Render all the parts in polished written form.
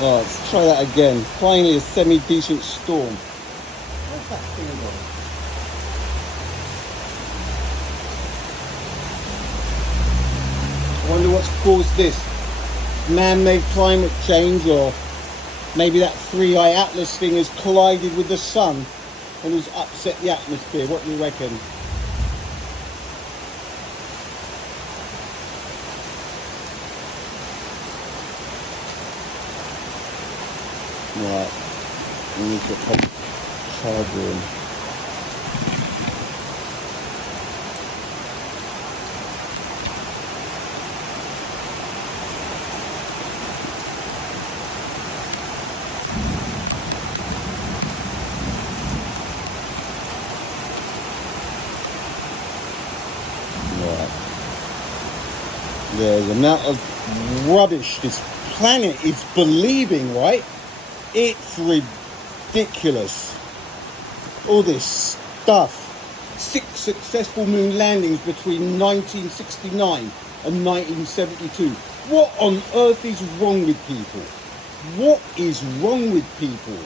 Oh, let's try that again. Finally, a semi-decent storm. Where's that thing gone? I wonder what's caused this. Man-made climate change, or maybe that three-eye atlas thing has collided with the sun and has upset the atmosphere. What do you reckon? Right, we need to put the charger in. Yeah, the amount of rubbish this planet is believing, right? It's ridiculous. All this stuff. 6 successful moon landings between 1969 and 1972. What on earth is wrong with people? What is wrong with people?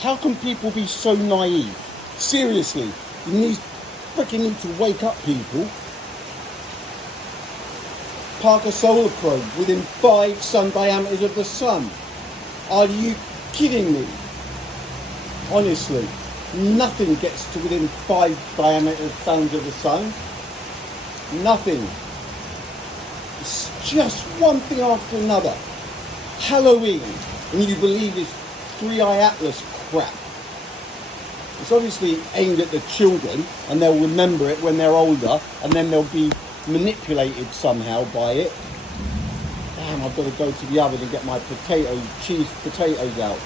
How can people be so naive? Seriously, you freaking need to wake up, people. Park a solar probe within 5 sun diameters of the sun. Are you kidding me? Honestly, nothing gets to within 5 diameter suns of the sun. Nothing. It's just one thing after another. Halloween, and you believe this three-eye atlas crap. It's obviously aimed at the children, and they'll remember it when they're older, and then they'll be manipulated somehow by it. Damn, I've got to go to the oven and get my cheese potatoes out.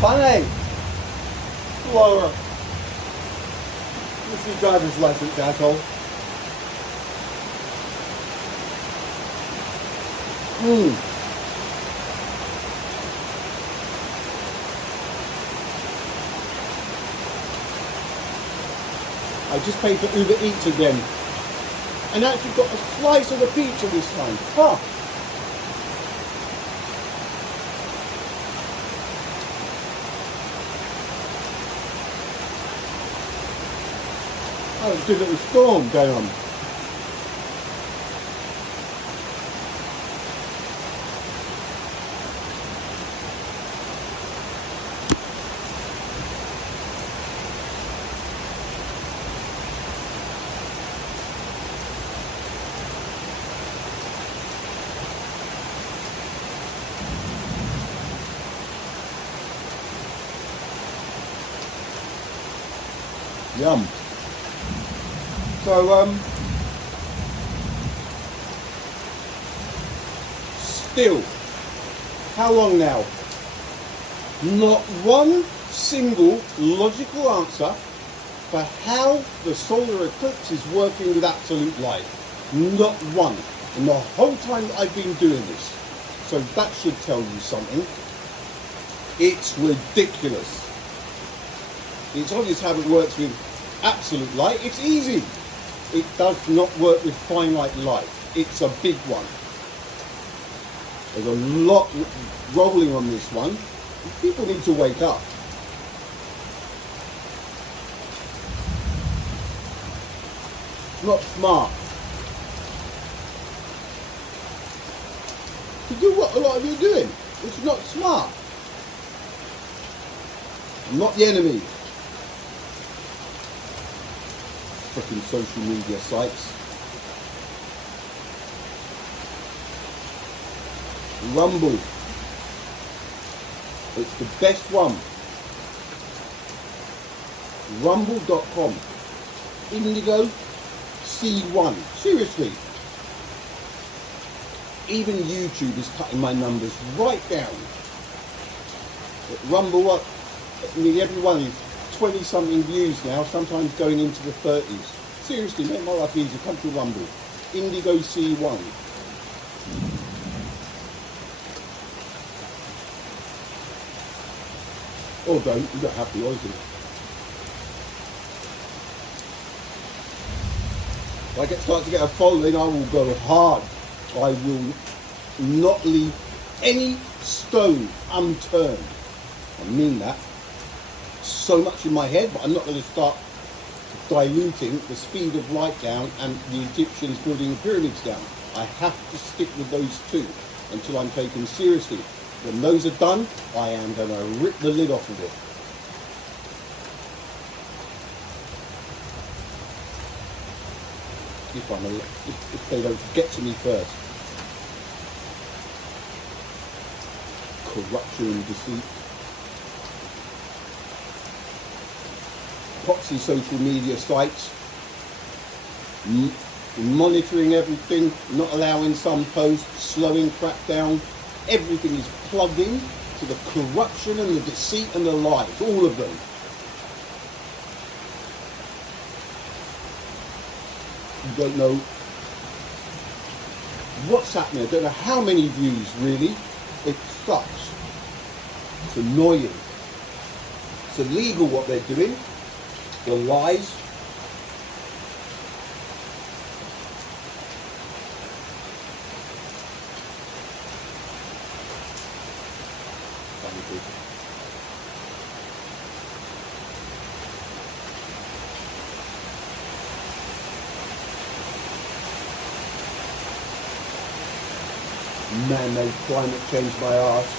Funny. Lower. This is driver's license, asshole. I just paid for Uber Eats again. And actually got a slice of the pizza this time. Huh. Oh, there's a good little storm going on. Yum. So, still, how long now? Not one single logical answer for how the solar eclipse is working with absolute light. Not one. In the whole time that I've been doing this. So that should tell you something. It's ridiculous. It's obvious how it works with absolute light. It's easy. It does not work with finite light. It's a big one. There's a lot rolling on this one. People need to wake up. It's not smart to do what a lot of you are doing. It's not smart. I'm not the enemy. Fucking social media sites. Rumble. It's the best one. Rumble.com. Indigo C1. Seriously. Even YouTube is cutting my numbers right down. At Rumble, nearly everyone is 20 something views now, sometimes going into the 30s. Seriously, make my life easier. Come to Rumble. Indigo C1. Or don't, you don't have to, obviously. If I start to get a following, I will go hard. I will not leave any stone unturned. I mean that. So much in my head, but I'm not going to start diluting the speed of light down and the Egyptians building the pyramids down. I have to stick with those two until I'm taken seriously. When those are done, I am going to rip the lid off of it. If they don't get to me first. Corruption and deceit. Proxy social media sites. Monitoring everything, not allowing some posts, slowing crap down. Everything is plugged in to the corruption and the deceit and the lies, all of them. You don't know what's happening. I don't know how many views, really. It sucks. It's annoying. It's illegal what they're doing. The lies. Man-made climate change by arse.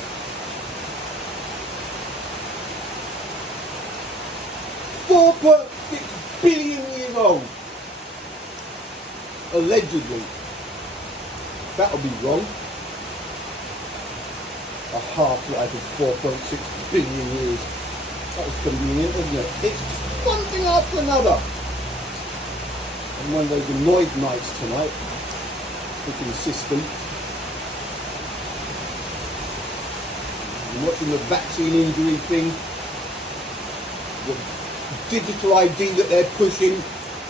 $4.6 billion years old. Allegedly. That'll be wrong. A half-life of 4.6 billion years. That was convenient, wasn't it? It's one thing after another. And one of those annoyed nights tonight. Freaking system. I'm watching the vaccine injury thing. The digital ID that they're pushing.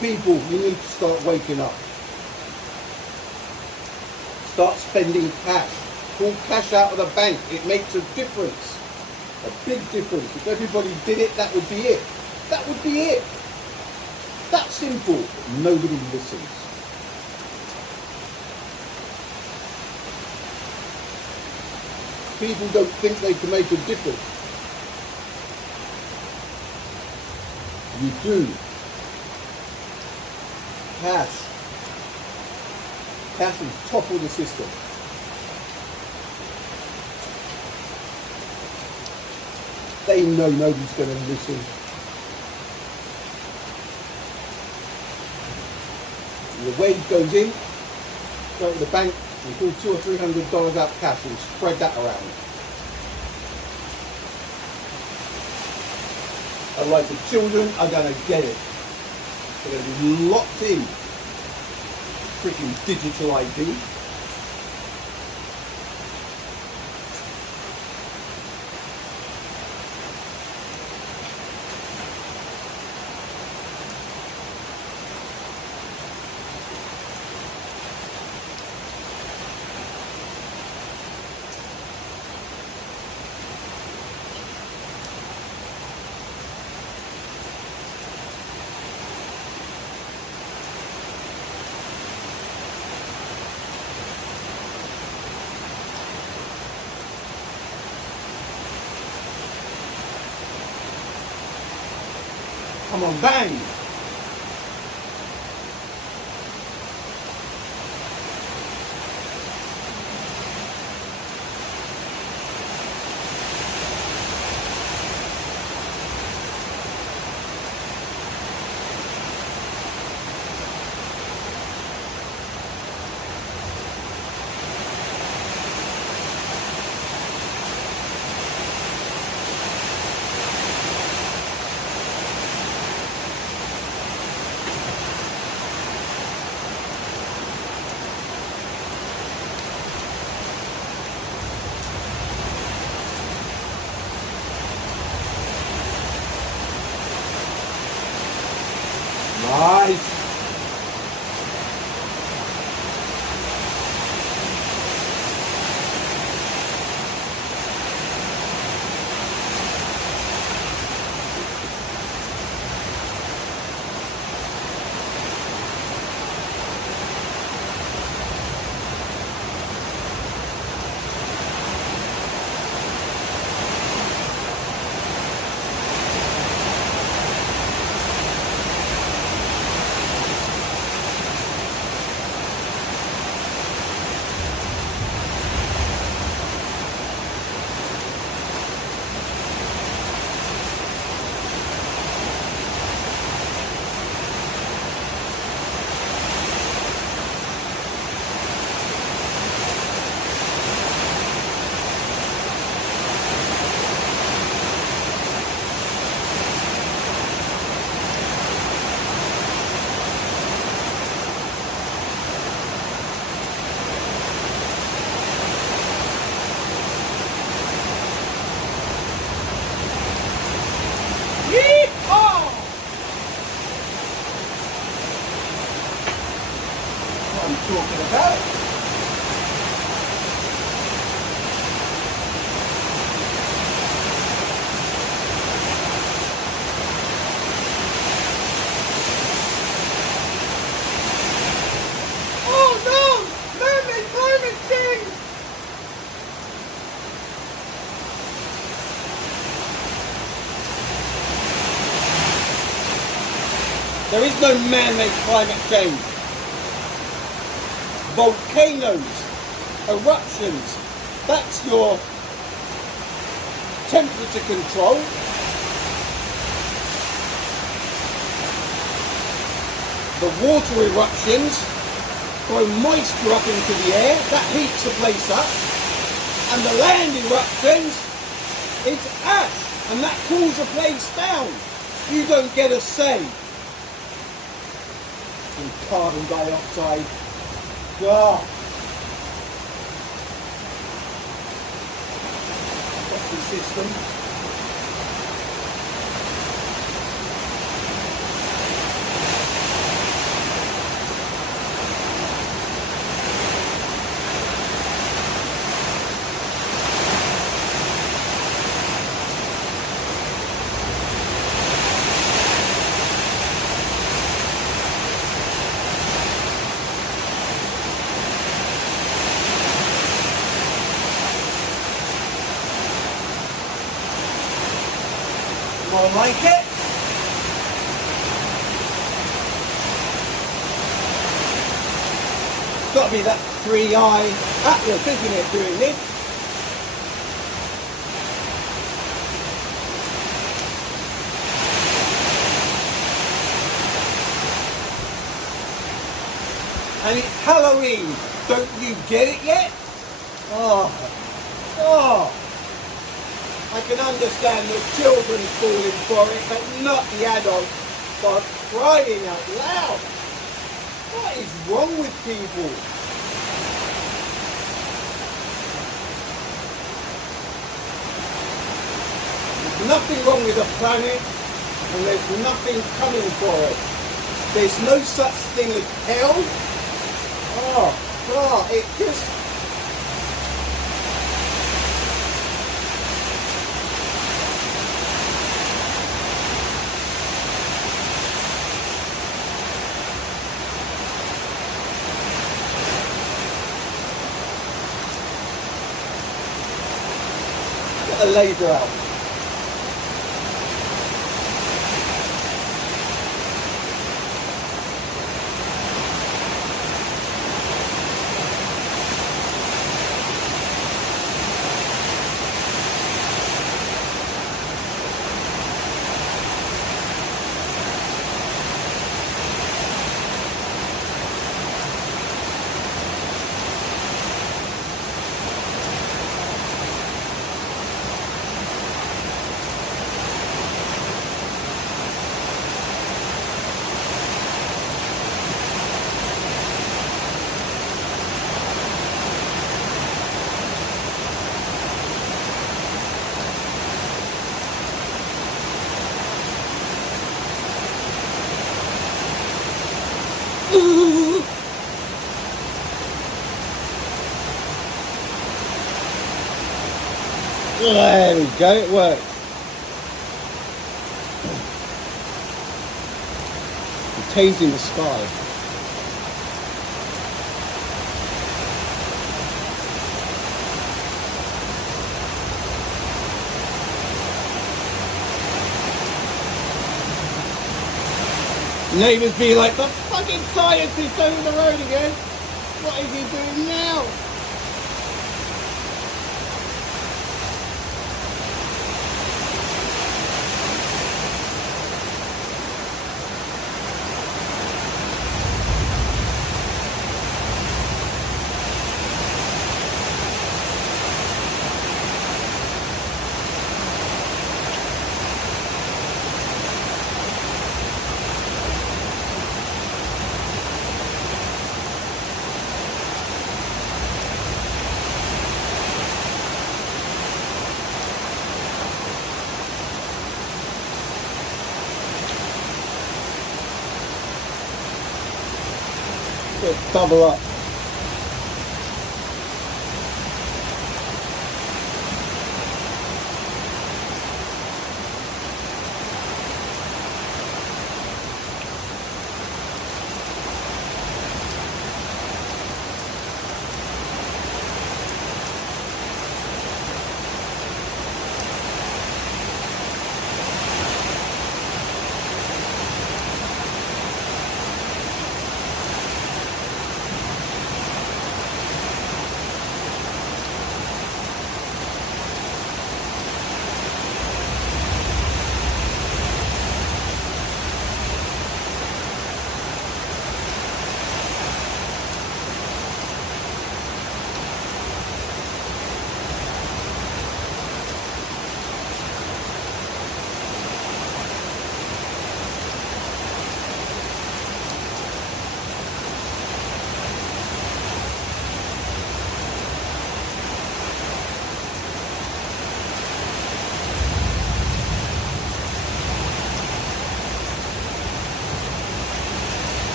People, you need to start waking up. Start spending cash. Pull cash out of the bank. It makes a difference. A big difference. If everybody did it, that would be it. That would be it. That's simple. Nobody listens. People don't think they can make a difference. You do. Cash. Cash is top of the system. They know nobody's going to listen. The wage goes in, go to the bank and pull $200 or $300 out cash and spread that around. And like the children are going to get it. They're going to be locked in. Freaking digital ID. Come on, bang! Nice. I'm talking about. Oh no! Man-made climate change! There is no man-made climate change. Volcanoes, eruptions, that's your temperature control. The water eruptions throw moisture up into the air, that heats the place up. And the land eruptions, it's ash, and that cools the place down. You don't get a say. And carbon dioxide. God. What's the system? More like it. It's got to be that three-eye atlas, isn't it, doing this? And it's Halloween. Don't you get it yet? Oh. I can understand the children falling for it, but not the adults. For crying out loud. What is wrong with people? There's nothing wrong with the planet, and there's nothing coming for us. There's no such thing as hell. It just... Get a laser out. There we go, it worked. I'm tasing the sky. Neighbours be like, the fucking scientist over the road again. What is he doing now? Let's double up.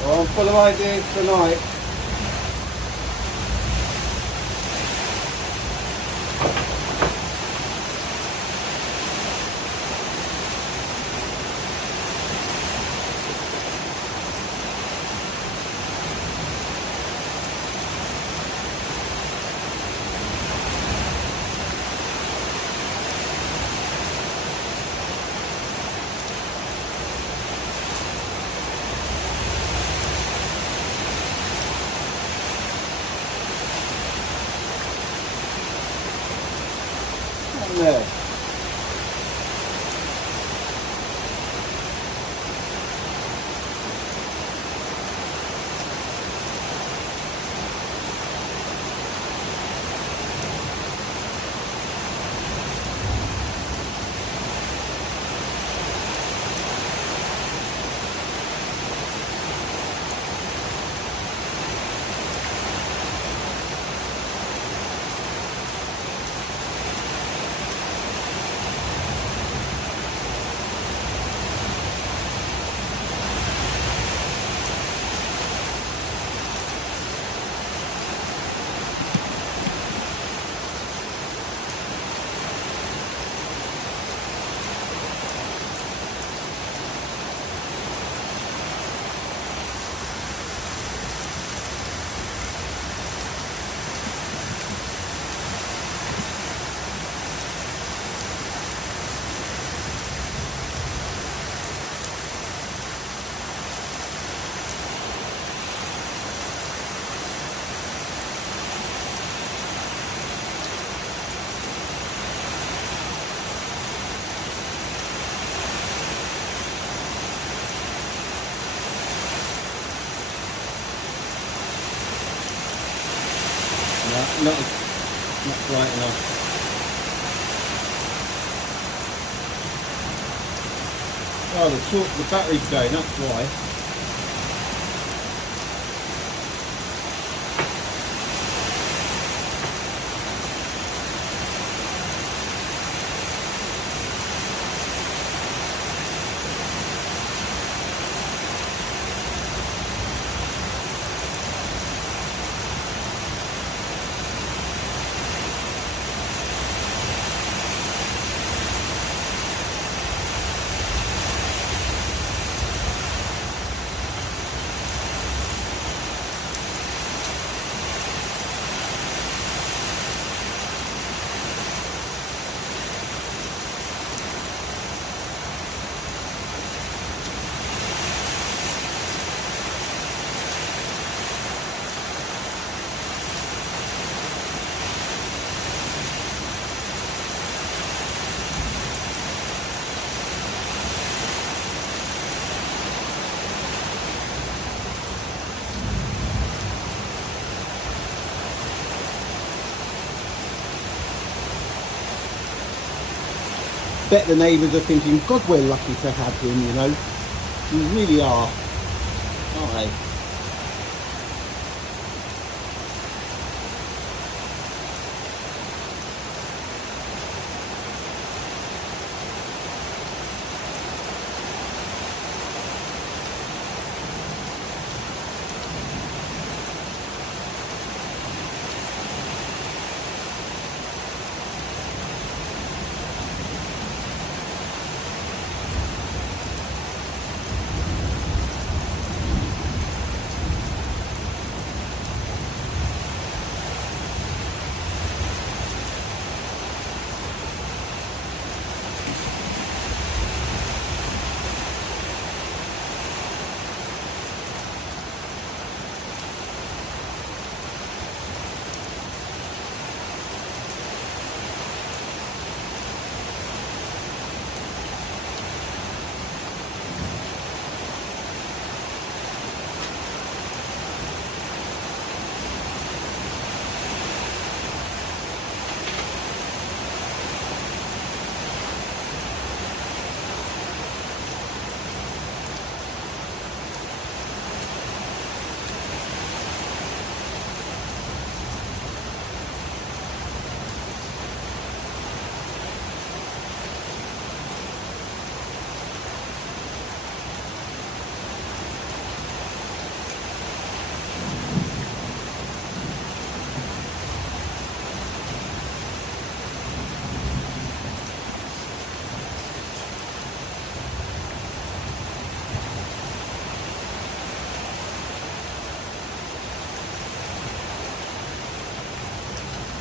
Well, I'm full of ideas tonight. not bright enough. Oh, the battery's going, that's why. Bet the neighbours are thinking, God, we're lucky to have him, you know. We really are, aren't they?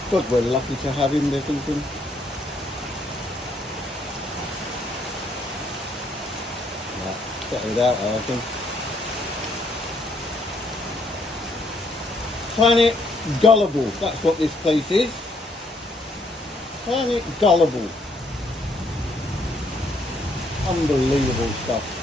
God, we're lucky to have him, they're thinking. Yeah, better without her, I think. Planet Gullible, that's what this place is. Planet Gullible. Unbelievable stuff.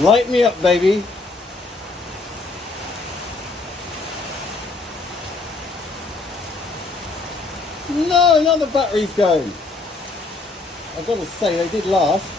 Light me up, baby. No, not the battery's going. I've got to say, they did last.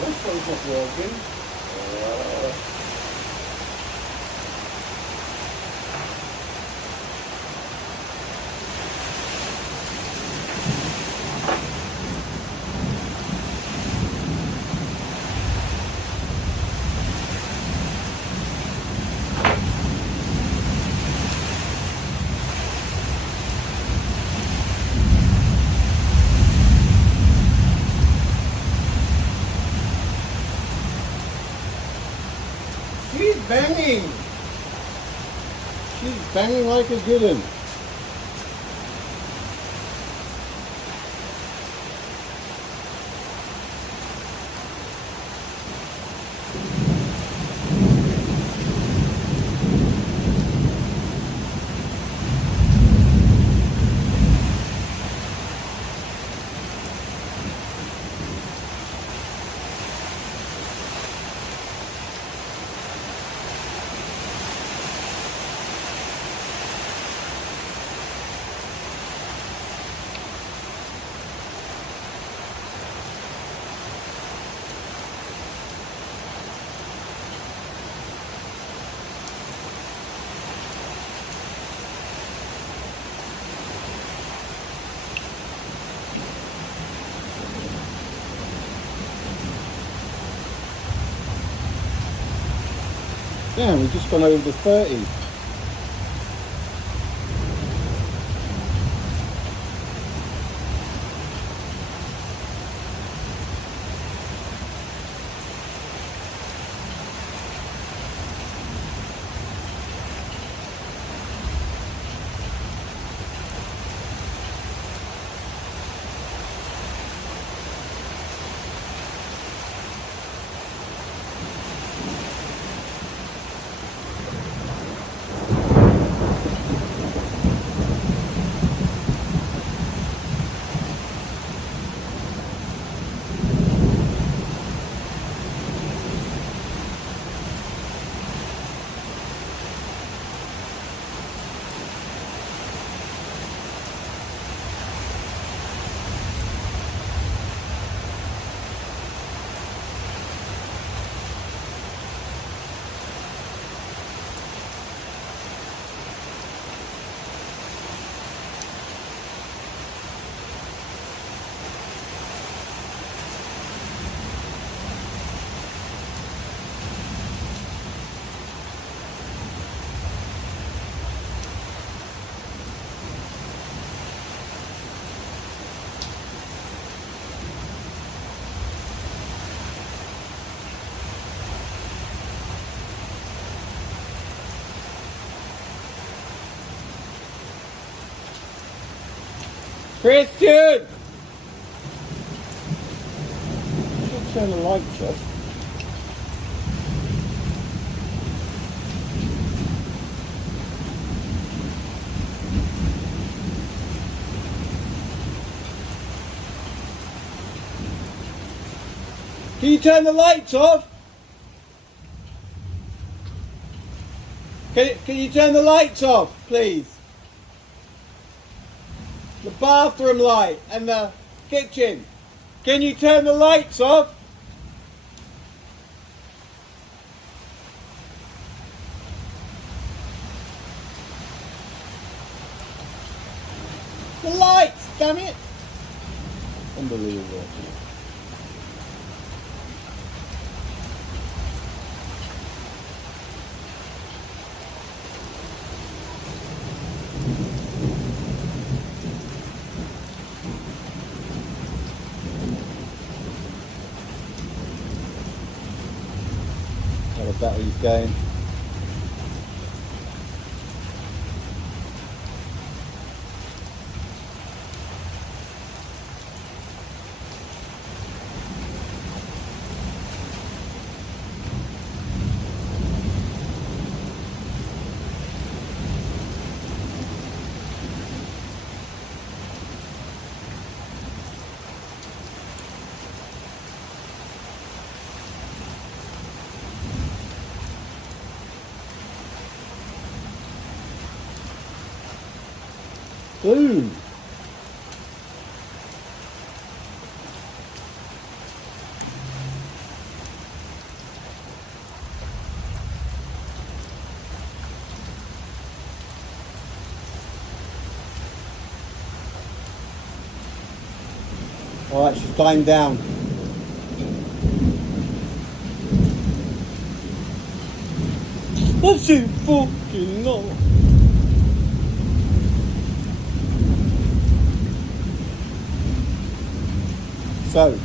This one's not working. She's banging. She's banging like a good one. Yeah, we've just gone over the 30. Christian! Should turn the lights off. Can you turn the lights off? Can you turn the lights off, please? The bathroom light and the kitchen. Can you turn the lights off? The lights, damn it! Unbelievable. How the battery's going. Boom! Alright, she's dying down. That's it fucking not. So,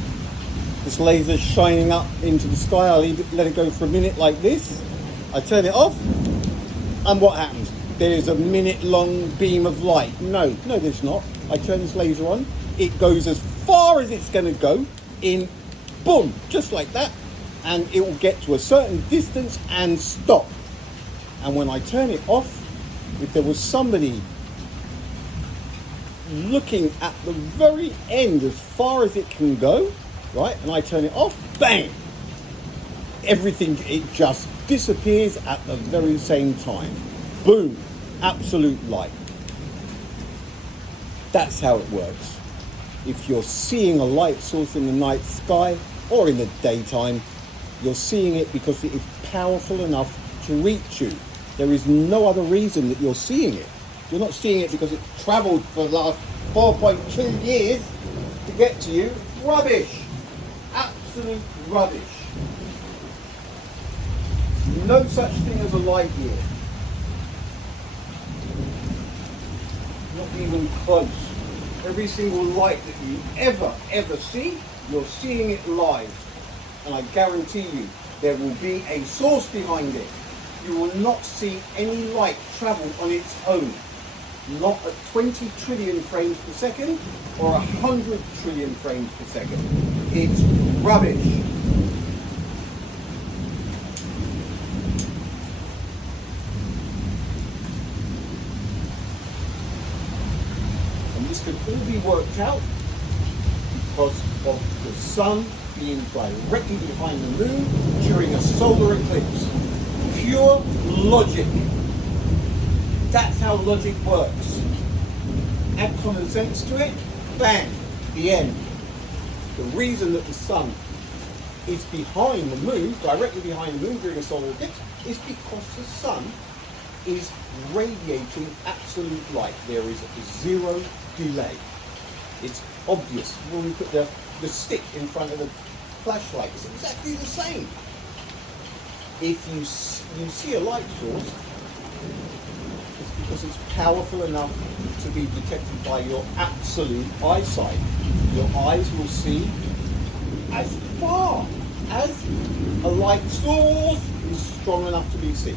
this laser's shining up into the sky. I'll let it go for a minute like this. I turn it off, and what happens? There is a minute-long beam of light. No, there's not. I turn this laser on. It goes as far as it's going to go in, boom, just like that, and it will get to a certain distance and stop. And when I turn it off, if there was somebody looking at the very end as far as it can go, right, and I turn it off, bang, everything, it just disappears at the very same time. Boom, absolute light. That's how it works. If you're seeing a light source in the night sky or in the daytime, you're seeing it because it is powerful enough to reach you. There is no other reason that you're seeing it. You're not seeing it because it's travelled for the last 4.2 years to get to you. Rubbish. Absolute rubbish. No such thing as a light year. Not even close. Every single light that you ever see, you're seeing it live. And I guarantee you, there will be a source behind it. You will not see any light travel on its own. Not at 20 trillion frames per second or 100 trillion frames per second. It's rubbish. And this can all be worked out because of the sun being directly behind the moon during a solar eclipse. Pure logic. That's how logic works. Add common sense to it, bang, the end. The reason that the sun is behind the moon, directly behind the moon during a solar eclipse, is because the sun is radiating absolute light. There is zero delay. It's obvious when we put the stick in front of the flashlight. It's exactly the same. If you see a light source, it's because it's powerful enough to be detected by your absolute eyesight. Your eyes will see as far as a light source is strong enough to be seen.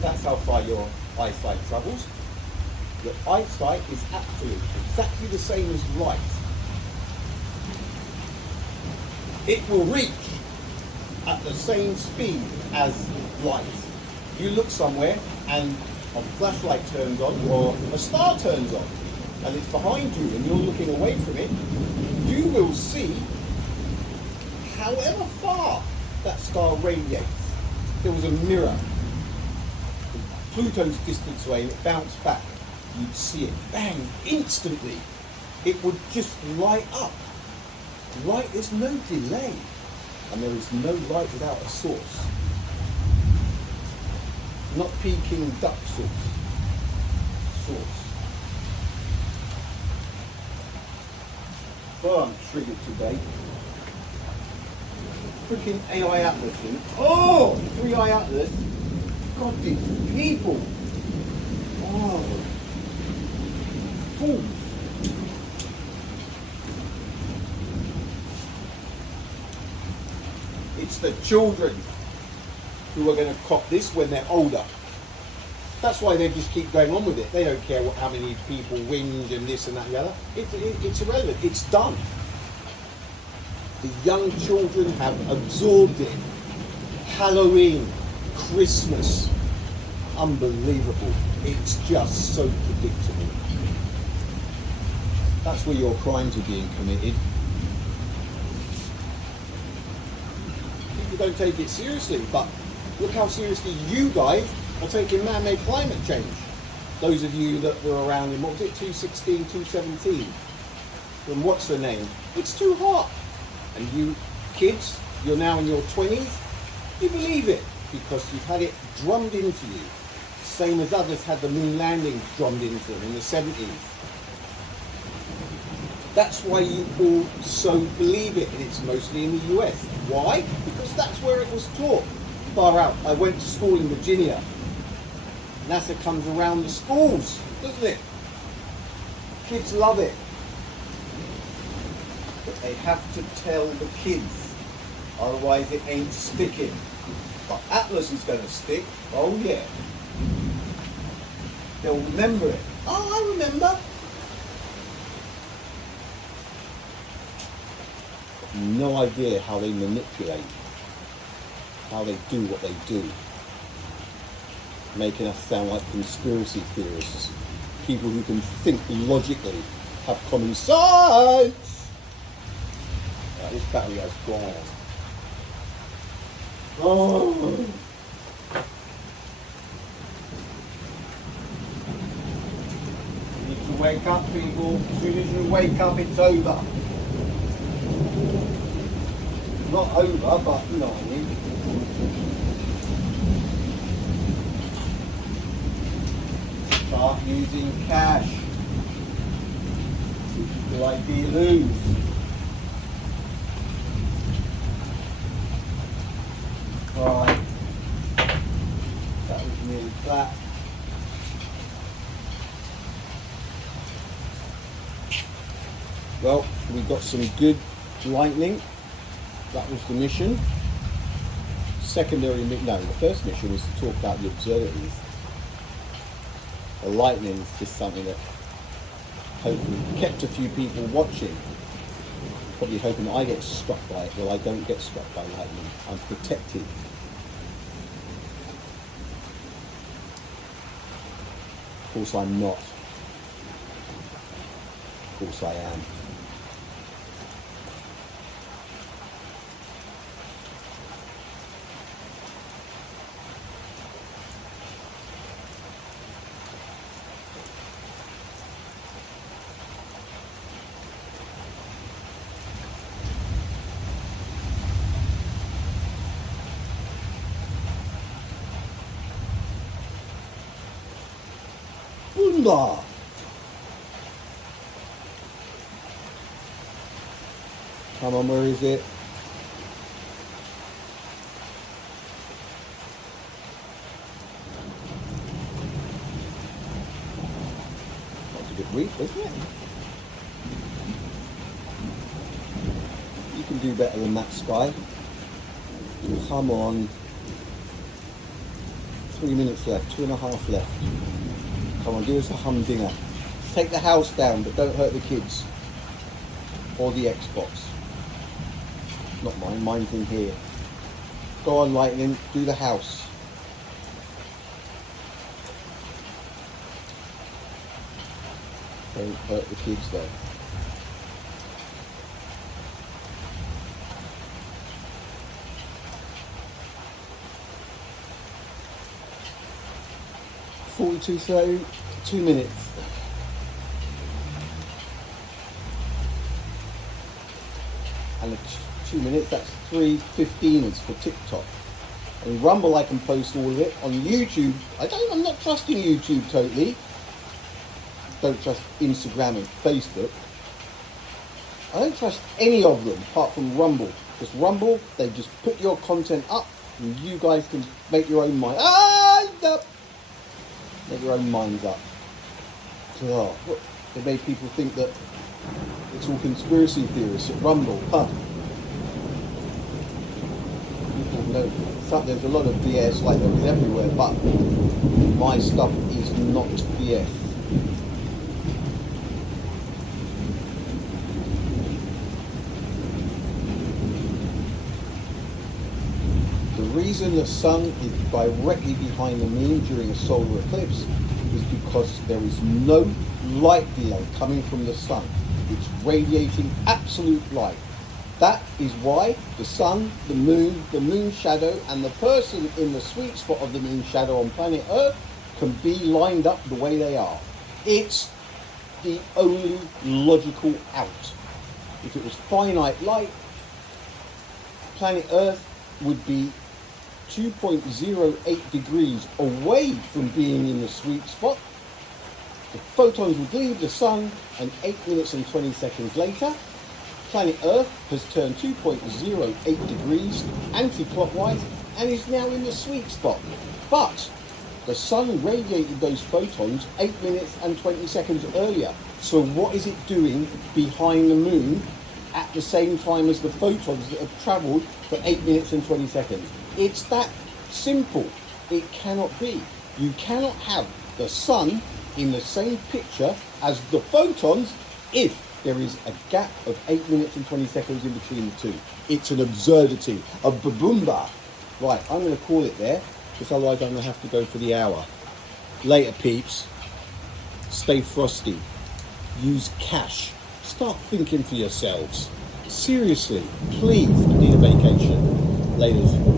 That's how far your eyesight travels. Your eyesight is absolute, exactly the same as light. It will reach at the same speed as light. You look somewhere and a flashlight turns on or a star turns on and it's behind you and you're looking away from it, you will see however far that star radiates. There was a mirror Pluto's distance away and it bounced back, you'd see it, bang, instantly. It would just light up. Light, there's no delay. And there is no light without a source. Not Peking duck source. Source. Well, I'm triggered today. Freaking AI Atlas thing. Oh! 3i Atlas. God, these people. Oh. Fools. It's the children who are going to cop this when they're older. That's why they just keep going on with it. They don't care how many people whinge and this and that and the other. It's irrelevant. It's done. The young children have absorbed it. Halloween, Christmas, unbelievable. It's just so predictable. That's where your crimes are being committed. People don't take it seriously, but look how seriously you guys are taking man-made climate change. Those of you that were around in, what was it, 216, 217? From what's the name? It's too hot. And you kids, you're now in your 20s, you believe it because you've had it drummed into you. Same as others had the moon landings drummed into them in the 70s. That's why you all so believe it, and it's mostly in the US. Why? Because that's where it was taught. Far out. I went to school in Virginia. NASA comes around the schools, doesn't it? Kids love it. But they have to tell the kids, otherwise it ain't sticking. But Atlas is going to stick. Oh yeah. They'll remember it. Oh, I remember. No idea how they manipulate, how they do what they do, making us sound like conspiracy theorists, people who can think logically, have common sense. This battery has gone. Oh. You need to wake up, people. As soon as you wake up, it's over. Not over, but you know what I mean. Start using cash. People like lose. Right. That was nearly flat. Well, we got some good lightning. That was the mission. Secondary, no, the first mission was to talk about the absurdities. The lightning is just something that hopefully kept a few people watching. Probably hoping I get struck by it. Well, I don't get struck by lightning. I'm protected. Of course I'm not. Of course I am. Bunda. Come on, where is it? That's a bit weak, isn't it? You can do better than that, Sky. Come on. 3 minutes left, 2.5 left. Come on, do us a humdinger. Take the house down, but don't hurt the kids. Or the Xbox. Not mine, mine's in here. Go on, Lightning, do the house. Don't hurt the kids though. 42, 30, 2 minutes. And 2 minutes, that's 3:15 for TikTok. On Rumble I can post all of it. On YouTube, I'm not trusting YouTube totally. Don't trust Instagram and Facebook. I don't trust any of them apart from Rumble. Because Rumble, they just put your content up and you guys can make your own mind up. Make your own minds up. Oh, they made people think that it's all conspiracy theorists at Rumble. People know there's a lot of BS like there is everywhere, but my stuff is not BS. The reason the sun is directly behind the moon during a solar eclipse is because there is no light below coming from the sun. It's radiating absolute light. That is why the sun, the moon shadow, and the person in the sweet spot of the moon shadow on planet Earth can be lined up the way they are. It's the only logical out. If it was finite light, planet Earth would be 2.08 degrees away from being in the sweet spot. The photons would leave the sun, and 8 minutes and 20 seconds later, planet Earth has turned 2.08 degrees anti-clockwise and is now in the sweet spot. But the sun radiated those photons 8 minutes and 20 seconds earlier. So what is it doing behind the moon at the same time as the photons that have travelled for 8 minutes and 20 seconds? It's that simple. It cannot be. You cannot have the sun in the same picture as the photons if there is a gap of 8 minutes and 20 seconds in between the two. It's an absurdity, a baboomba. Right, I'm going to call it there, because otherwise I'm going to have to go for the hour. Later, peeps. Stay frosty. Use cash. Start thinking for yourselves. Seriously, please, need a vacation. Laters.